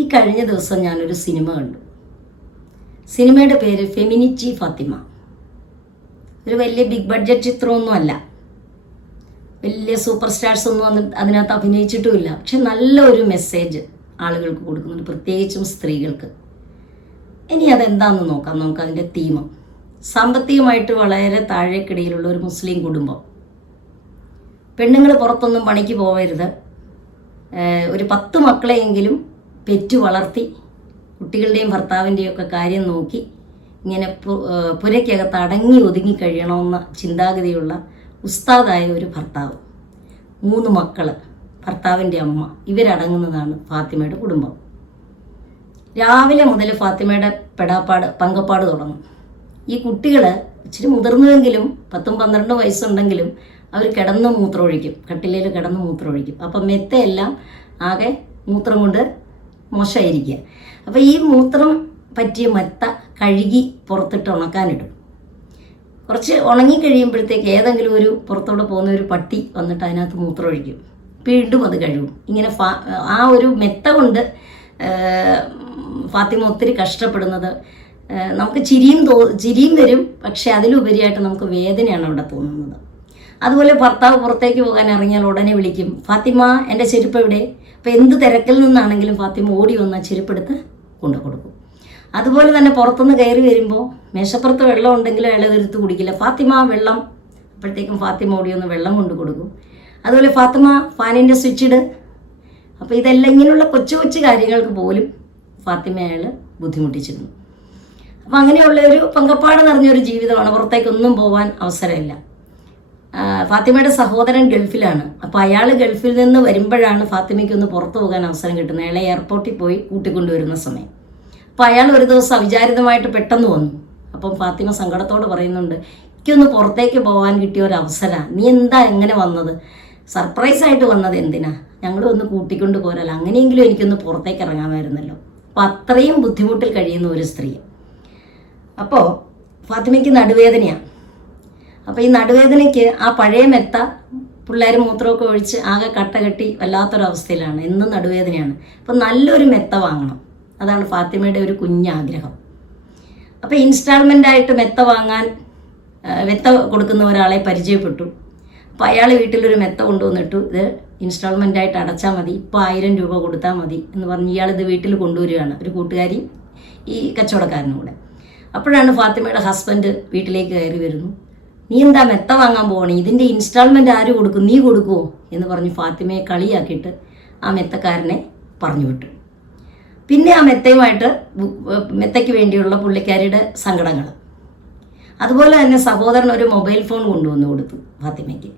ഈ കഴിഞ്ഞ ദിവസം ഞാനൊരു സിനിമ കണ്ടു. സിനിമയുടെ പേര് ഫെമിനിറ്റി ഫാത്തിമ. ഒരു വലിയ ബിഗ് ബഡ്ജറ്റ് ചിത്രമൊന്നും അല്ല, വലിയ സൂപ്പർ സ്റ്റാർസ് ഒന്നും അതിനകത്ത് അഭിനയിച്ചിട്ടുമില്ല. പക്ഷെ നല്ല ഒരു മെസ്സേജ് ആളുകൾക്ക് കൊടുക്കുന്നുണ്ട്, പ്രത്യേകിച്ചും സ്ത്രീകൾക്ക്. ഇനി അതെന്താണെന്ന് നോക്കാം. നമുക്ക് അതിൻ്റെ തീം, സാമ്പത്തികമായിട്ട് വളരെ താഴേക്കിടയിലുള്ള ഒരു മുസ്ലിം കുടുംബം. പെണ്ണുങ്ങൾ പുറത്തൊന്നും പണിക്ക് പോകരുത്, ഒരു 10 മക്കളെയെങ്കിലും പെറ്റു വളർത്തി കുട്ടികളുടെയും ഭർത്താവിൻ്റെയും ഒക്കെ കാര്യം നോക്കി ഇങ്ങനെ പുരയ്ക്കകത്ത് അടങ്ങി ഒതുങ്ങി കഴിയണമെന്ന ചിന്താഗതിയുള്ള ഉസ്താദായ ഒരു ഭർത്താവ്, 3 മക്കൾ, ഭർത്താവിൻ്റെ അമ്മ, ഇവരടങ്ങുന്നതാണ് ഫാത്തിമയുടെ കുടുംബം. രാവിലെ മുതൽ ഫാത്തിമയുടെ പങ്കപ്പാട് തുടങ്ങും. ഈ കുട്ടികൾ ഇച്ചിരി മുതിർന്നുവെങ്കിലും 10-12 വയസ്സുണ്ടെങ്കിലും അവർ കിടന്ന് മൂത്രമൊഴിക്കും, കട്ടിലേൽ കിടന്ന് മൂത്രമൊഴിക്കും. അപ്പം മെത്തയെല്ലാം ആകെ മൂത്രം കൊണ്ട് മോശമായിരിക്കുക. അപ്പോൾ ഈ മൂത്രം പറ്റിയ മെത്ത കഴുകി പുറത്തിട്ട് ഉണക്കാനിടും. കുറച്ച് ഉണങ്ങിക്കഴിയുമ്പോഴത്തേക്ക് ഏതെങ്കിലും ഒരു പുറത്തോടെ പോകുന്ന ഒരു പട്ടി വന്നിട്ട് അതിനകത്ത് മൂത്രമൊഴിക്കും, വീണ്ടും അത് കഴുകും. ഇങ്ങനെ ആ ഒരു മെത്ത കൊണ്ട് ഫാത്തിമ ഒത്തിരി കഷ്ടപ്പെടുന്നത്. നമുക്ക് ചിരിയും വരും, പക്ഷെ അതിലുപരിയായിട്ട് നമുക്ക് വേദനയാണ് അവിടെ തോന്നുന്നത്. അതുപോലെ ഭർത്താവ് പുറത്തേക്ക് പോകാൻ ഇറങ്ങിയാൽ ഉടനെ വിളിക്കും, ഫാത്തിമ എൻ്റെ ചെരുപ്പ് എവിടെ? അപ്പോൾ എന്ത് തിരക്കിൽ നിന്നാണെങ്കിലും ഫാത്തിമ ഓടി വന്ന ചെരുപ്പെടുത്ത് കൊണ്ടു കൊടുക്കും. അതുപോലെ തന്നെ പുറത്തുനിന്ന് കയറി വരുമ്പോൾ മേശപ്പുറത്ത് വെള്ളം ഉണ്ടെങ്കിലും അയാൾ എടുത്ത് കുടിക്കില്ല, ഫാത്തിമ വെള്ളം. അപ്പോഴത്തേക്കും ഫാത്തിമ ഓടി വന്ന് വെള്ളം കൊണ്ടു കൊടുക്കും. അതുപോലെ ഫാത്തിമ ഫാനിൻ്റെ സ്വിച്ച് ഇട്. അപ്പോൾ ഇതെല്ലാം ഇങ്ങനെയുള്ള കൊച്ചു കൊച്ചു കാര്യങ്ങൾക്ക് പോലും ഫാത്തിമ അയാൾ ബുദ്ധിമുട്ടിച്ചിരുന്നു. അപ്പം അങ്ങനെയുള്ള ഒരു പങ്കപ്പാട് നിറഞ്ഞൊരു ജീവിതമാണ്, പുറത്തേക്കൊന്നും പോകാൻ അവസരമില്ല. ഫാത്തിമയുടെ സഹോദരൻ ഗൾഫിലാണ്. അപ്പോൾ അയാൾ ഗൾഫിൽ നിന്ന് വരുമ്പോഴാണ് ഫാത്തിമയ്ക്കൊന്ന് പുറത്തു പോകാൻ അവസരം കിട്ടുന്നത്. അയാളെ എയർപോർട്ടിൽ പോയി കൂട്ടിക്കൊണ്ടുവരുന്ന സമയം. അപ്പോൾ അയാൾ ഒരു ദിവസം അവിചാരിതമായിട്ട് പെട്ടെന്ന് വന്നു. അപ്പം ഫാത്തിമ സങ്കടത്തോട് പറയുന്നുണ്ട്, എനിക്കൊന്ന് പുറത്തേക്ക് പോകാൻ കിട്ടിയ ഒരു അവസരമാണ്, നീ എന്താ എങ്ങനെ വന്നത്? സർപ്രൈസായിട്ട് വന്നത് എന്തിനാ? ഞങ്ങൾ ഒന്ന് കൂട്ടിക്കൊണ്ട് പോരല്ലോ, അങ്ങനെയെങ്കിലും എനിക്കൊന്ന് പുറത്തേക്ക് ഇറങ്ങാമായിരുന്നല്ലോ. അപ്പോൾ അത്രയും ബുദ്ധിമുട്ടിൽ കഴിയുന്ന ഒരു സ്ത്രീ. അപ്പോൾ ഫാത്തിമയ്ക്ക് നടുവേദനയാണ്. അപ്പോൾ ഈ നടുവേദനയ്ക്ക് ആ പഴയ മെത്ത പിള്ളേർ മൂത്രമൊക്കെ ഒഴിച്ച് ആകെ കട്ട കെട്ടി വല്ലാത്തൊരവസ്ഥയിലാണ്, എന്നും നടുവേദനയാണ്. അപ്പോൾ നല്ലൊരു മെത്ത വാങ്ങണം, അതാണ് ഫാത്തിമയുടെ ഒരു കുഞ്ഞാഗ്രഹം. അപ്പോൾ ഇൻസ്റ്റാൾമെൻ്റായിട്ട് മെത്ത കൊടുക്കുന്ന ഒരാളെ പരിചയപ്പെട്ടു. അപ്പോൾ അയാൾ വീട്ടിലൊരു മെത്ത കൊണ്ടുവന്നിട്ടു, ഇത് ഇൻസ്റ്റാൾമെൻ്റായിട്ട് അടച്ചാൽ മതി, ഇപ്പോൾ 1000 രൂപ കൊടുത്താൽ മതി എന്ന് പറഞ്ഞ് ഇയാളിത് വീട്ടിൽ കൊണ്ടുവരികയാണ്, ഒരു കൂട്ടുകാരി ഈ കച്ചവടക്കാരനും കൂടെ. അപ്പോഴാണ് ഫാത്തിമയുടെ ഹസ്ബൻഡ് വീട്ടിലേക്ക് കയറി വരുന്നു. നീ എന്താ മെത്ത വാങ്ങാൻ പോകണേ, ഇതിൻ്റെ ഇൻസ്റ്റാൾമെൻറ്റ് ആര് കൊടുക്കും, നീ കൊടുക്കുമോ എന്ന് പറഞ്ഞ് ഫാത്തിമയെ കളിയാക്കിയിട്ട് ആ മെത്തക്കാരനെ പറഞ്ഞു വിട്ടു. പിന്നെ ആ മെത്തയ്ക്ക് വേണ്ടിയുള്ള പുള്ളിക്കാരിയുടെ സങ്കടങ്ങൾ. അതുപോലെ തന്നെ സഹോദരൻ ഒരു മൊബൈൽ ഫോൺ കൊണ്ടുവന്ന് കൊടുത്തു ഫാത്തിമയ്ക്ക്.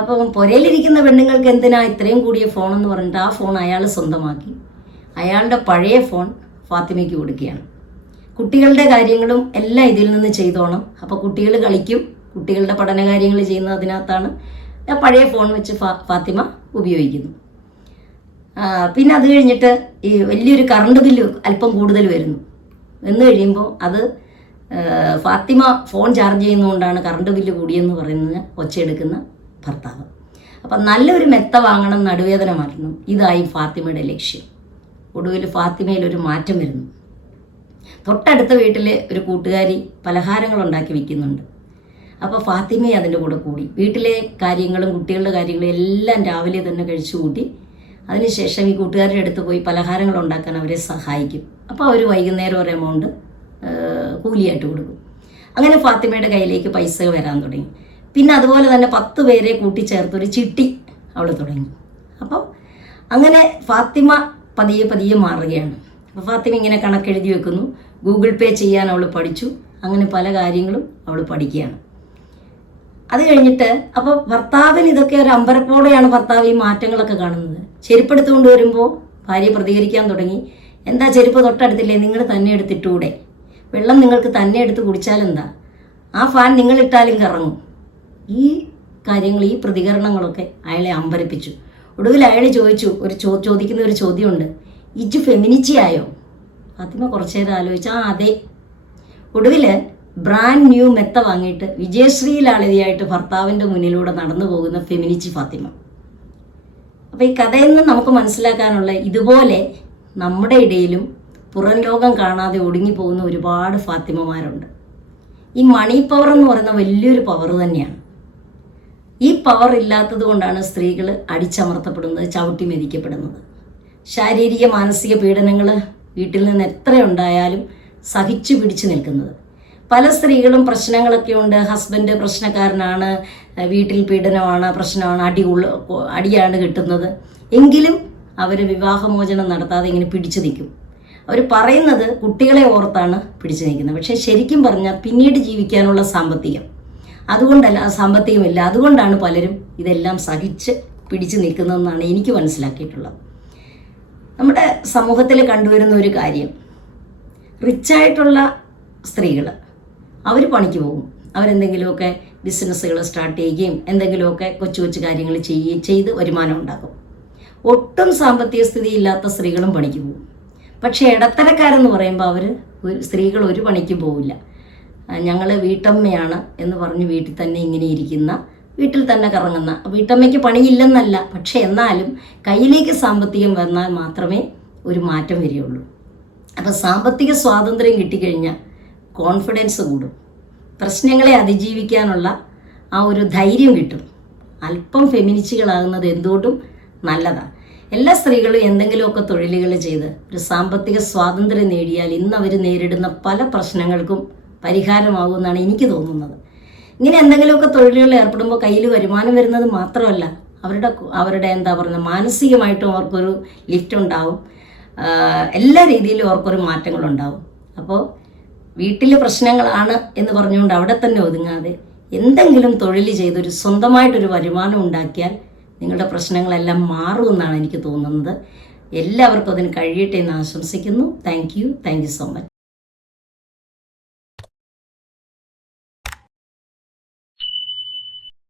അപ്പം പുരയിലിരിക്കുന്ന പെണ്ണുങ്ങൾക്ക് എന്തിനാ ഇത്രയും കൂടിയ ഫോൺ എന്ന് പറഞ്ഞിട്ട് ആ ഫോൺ അയാൾ സ്വന്തമാക്കി അയാളുടെ പഴയ ഫോൺ ഫാത്തിമയ്ക്ക് കൊടുക്കുകയാണ്. കുട്ടികളുടെ കാര്യങ്ങളും എല്ലാം ഇതിൽ നിന്ന് ചെയ്തോണം. അപ്പോൾ കുട്ടികൾ കളിക്കും, കുട്ടികളുടെ പഠന കാര്യങ്ങൾ ചെയ്യുന്നത് അതിനകത്താണ്. പഴയ ഫോൺ വെച്ച് ഫാത്തിമ ഉപയോഗിക്കുന്നു. പിന്നെ അത് കഴിഞ്ഞിട്ട് ഈ വലിയൊരു കറണ്ട് ബില്ല് അല്പം കൂടുതൽ വരുന്നു. എന്ന് കഴിയുമ്പോൾ അത് ഫാത്തിമ ഫോൺ ചാർജ് ചെയ്യുന്നതുകൊണ്ടാണ് കറണ്ട് ബില്ല് കൂടിയെന്ന് പറയുന്നത് ഒച്ചയെടുക്കുന്ന ഭർത്താവ്. അപ്പം നല്ലൊരു മെത്ത വാങ്ങണം, നടുവേദന മാറ്റണം, ഇതായി ഫാത്തിമയുടെ ലക്ഷ്യം. ഒടുവിൽ ഫാത്തിമയിലൊരു മാറ്റം വരുന്നു. തൊട്ടടുത്ത വീട്ടിലെ ഒരു കൂട്ടുകാരി പലഹാരങ്ങൾ ഉണ്ടാക്കി വിൽക്കുന്നുണ്ട്. അപ്പോൾ ഫാത്തിമയെ അതിൻ്റെ കൂടെ കൂടി. വീട്ടിലെ കാര്യങ്ങളും കുട്ടികളുടെ കാര്യങ്ങളും എല്ലാം രാവിലെ തന്നെ കഴിച്ചു കൂട്ടി. അതിനുശേഷം ഈ കൂട്ടുകാരുടെ അടുത്ത് പോയി പലഹാരങ്ങൾ ഉണ്ടാക്കാൻ അവരെ സഹായിക്കും. അപ്പോൾ അവർ വൈകുന്നേരം ഒരു എമൗണ്ട് കൂലിയായിട്ട് കൊടുക്കും. അങ്ങനെ ഫാത്തിമയുടെ കയ്യിലേക്ക് പൈസ വരാൻ തുടങ്ങി. പിന്നെ അതുപോലെ തന്നെ 10 പേരെ കൂട്ടിച്ചേർത്തൊരു ചിട്ടി അവൾ തുടങ്ങി. അപ്പം അങ്ങനെ ഫാത്തിമ പതിയെ മാറുകയാണ്. അപ്പോൾ ഫാത്തിമ ഇങ്ങനെ കണക്കെഴുതി വെക്കുന്നു, ഗൂഗിൾ പേ ചെയ്യാൻ അവൾ പഠിച്ചു. അങ്ങനെ പല കാര്യങ്ങളും അവൾ പഠിക്കുകയാണ്. അത് കഴിഞ്ഞിട്ട് അപ്പോൾ ഭർത്താവിന് ഇതൊക്കെ ഒരു അമ്പരപ്പോടെയാണ് ഭർത്താവ് ഈ മാറ്റങ്ങളൊക്കെ കാണുന്നത്. ചെരുപ്പെടുത്തുകൊണ്ട് വരുമ്പോൾ ഭാര്യ പ്രതികരിക്കാൻ തുടങ്ങി, എന്താ ചെരുപ്പ് തൊട്ടടുത്തില്ലേ, നിങ്ങൾ തന്നെ എടുത്തിട്ടൂടെ? വെള്ളം നിങ്ങൾക്ക് തന്നെ എടുത്ത് കുടിച്ചാലെന്താ? ആ ഫാൻ നിങ്ങളിട്ടാലും കറങ്ങും. ഈ കാര്യങ്ങൾ, ഈ പ്രതികരണങ്ങളൊക്കെ അയാളെ അമ്പരപ്പിച്ചു. ഒടുവിൽ അയാൾ ചോദിക്കുന്ന ഒരു ചോദ്യമുണ്ട്, ഇജ് ഫെമിനിറ്റി ആയോ? ഫാത്തിമ കുറച്ചു നേരം ആലോചിച്ചു, അതെ. ഒടുവിൽ ബ്രാൻഡ് ന്യൂ മെത്ത വാങ്ങിയിട്ട് വിജയശ്രീലാളിതിയായിട്ട് ഭർത്താവിൻ്റെ മുന്നിലൂടെ നടന്നു പോകുന്ന ഫെമിനിറ്റി ഫാത്തിമ. അപ്പോൾ ഈ കഥയിൽ നിന്ന് നമുക്ക് മനസ്സിലാക്കാനുള്ള, ഇതുപോലെ നമ്മുടെ ഇടയിലും പുറം ലോകം കാണാതെ ഒടുങ്ങിപ്പോകുന്ന ഒരുപാട് ഫാത്തിമമാരുണ്ട്. ഈ മണി പവർ എന്ന് പറയുന്ന വലിയൊരു പവർ തന്നെയാണ്. ഈ പവർ ഇല്ലാത്തത് കൊണ്ടാണ് സ്ത്രീകൾ അടിച്ചമർത്തപ്പെടുന്നത്, ചവിട്ടി മെതിക്കപ്പെടുന്നത്. ശാരീരിക മാനസിക പീഡനങ്ങൾ വീട്ടിൽ നിന്ന് എത്ര ഉണ്ടായാലും സഹിച്ചു പിടിച്ചു നിൽക്കുന്നത്. പല സ്ത്രീകളും പ്രശ്നങ്ങളൊക്കെ ഉണ്ട്, ഹസ്ബൻഡ് പ്രശ്നക്കാരനാണ്, വീട്ടിൽ പീഡനമാണ്, പ്രശ്നമാണ്, അടിയാണ് കിട്ടുന്നത്. എങ്കിലും അവർ വിവാഹമോചനം നടത്താതെ ഇങ്ങനെ പിടിച്ചു നിൽക്കും. അവർ പറയുന്നത് കുട്ടികളെ ഓർത്താണ് പിടിച്ചു നിൽക്കുന്നത്. പക്ഷേ ശരിക്കും പറഞ്ഞാൽ പിന്നീട് ജീവിക്കാനുള്ള സാമ്പത്തികമില്ല. അതുകൊണ്ടാണ് പലരും ഇതെല്ലാം സഹിച്ച് പിടിച്ചു നിൽക്കുന്നതെന്നാണ് എനിക്ക് മനസ്സിലാക്കിയിട്ടുള്ളത്. നമ്മുടെ സമൂഹത്തിൽ കണ്ടുവരുന്ന ഒരു കാര്യം, റിച്ചായിട്ടുള്ള സ്ത്രീകൾ അവർ പണിക്ക് പോകും. അവരെന്തെങ്കിലുമൊക്കെ ബിസിനസ്സുകൾ സ്റ്റാർട്ട് ചെയ്യുകയും എന്തെങ്കിലുമൊക്കെ കൊച്ചു കാര്യങ്ങൾ ചെയ്ത് വരുമാനം ഉണ്ടാക്കും. ഒട്ടും സാമ്പത്തിക സ്ഥിതി ഇല്ലാത്ത സ്ത്രീകളും പണിക്ക് പോകും. പക്ഷേ ഇടത്തരക്കാരെന്ന് പറയുമ്പോൾ സ്ത്രീകൾ ഒരു പണിക്കും പോവില്ല. ഞങ്ങൾ വീട്ടമ്മയാണ് എന്ന് പറഞ്ഞ് വീട്ടിൽ തന്നെ ഇങ്ങനെ ഇരിക്കുന്ന, വീട്ടിൽ തന്നെ കറങ്ങുന്ന, വീട്ടമ്മയ്ക്ക് പണിയില്ലെന്നല്ല, പക്ഷേ എന്നാലും കയ്യിലേക്ക് സാമ്പത്തികം വന്നാൽ മാത്രമേ ഒരു മാറ്റം വരികയുള്ളൂ. അപ്പോൾ സാമ്പത്തിക സ്വാതന്ത്ര്യം കിട്ടിക്കഴിഞ്ഞാൽ കോൺഫിഡൻസ് കൂടും, പ്രശ്നങ്ങളെ അതിജീവിക്കാനുള്ള ആ ഒരു ധൈര്യം കിട്ടും. അല്പം ഫെമിനിസ്റ്റുകളാകുന്നത് എന്തുകൊണ്ടും നല്ലതാണ്. എല്ലാ സ്ത്രീകളും എന്തെങ്കിലുമൊക്കെ തൊഴിലുകൾ ചെയ്ത് ഒരു സാമ്പത്തിക സ്വാതന്ത്ര്യം നേടിയാൽ ഇന്ന് അവർ നേരിടുന്ന പല പ്രശ്നങ്ങൾക്കും പരിഹാരമാകുമെന്നാണ് എനിക്ക് തോന്നുന്നത്. ഇങ്ങനെ എന്തെങ്കിലുമൊക്കെ തൊഴിലുകളിൽ ഏർപ്പെടുമ്പോൾ കയ്യിൽ വരുമാനം വരുന്നത് മാത്രമല്ല, അവരുടെ മാനസികമായിട്ടും അവർക്കൊരു ലിഫ്റ്റ് ഉണ്ടാവും. എല്ലാ രീതിയിലും അവർക്കൊരു മാറ്റങ്ങളുണ്ടാവും. അപ്പോൾ വീട്ടിലെ പ്രശ്നങ്ങളാണ് എന്ന് പറഞ്ഞുകൊണ്ട് അവിടെ തന്നെ ഒതുങ്ങാതെ എന്തെങ്കിലും തൊഴിൽ ചെയ്തൊരു സ്വന്തമായിട്ടൊരു വരുമാനം ഉണ്ടാക്കിയാൽ നിങ്ങളുടെ പ്രശ്നങ്ങളെല്ലാം മാറുമെന്നാണ് എനിക്ക് തോന്നുന്നത്. എല്ലാവർക്കും അതിന് കഴിയട്ടെ എന്ന് ആശംസിക്കുന്നു. Thank you so much.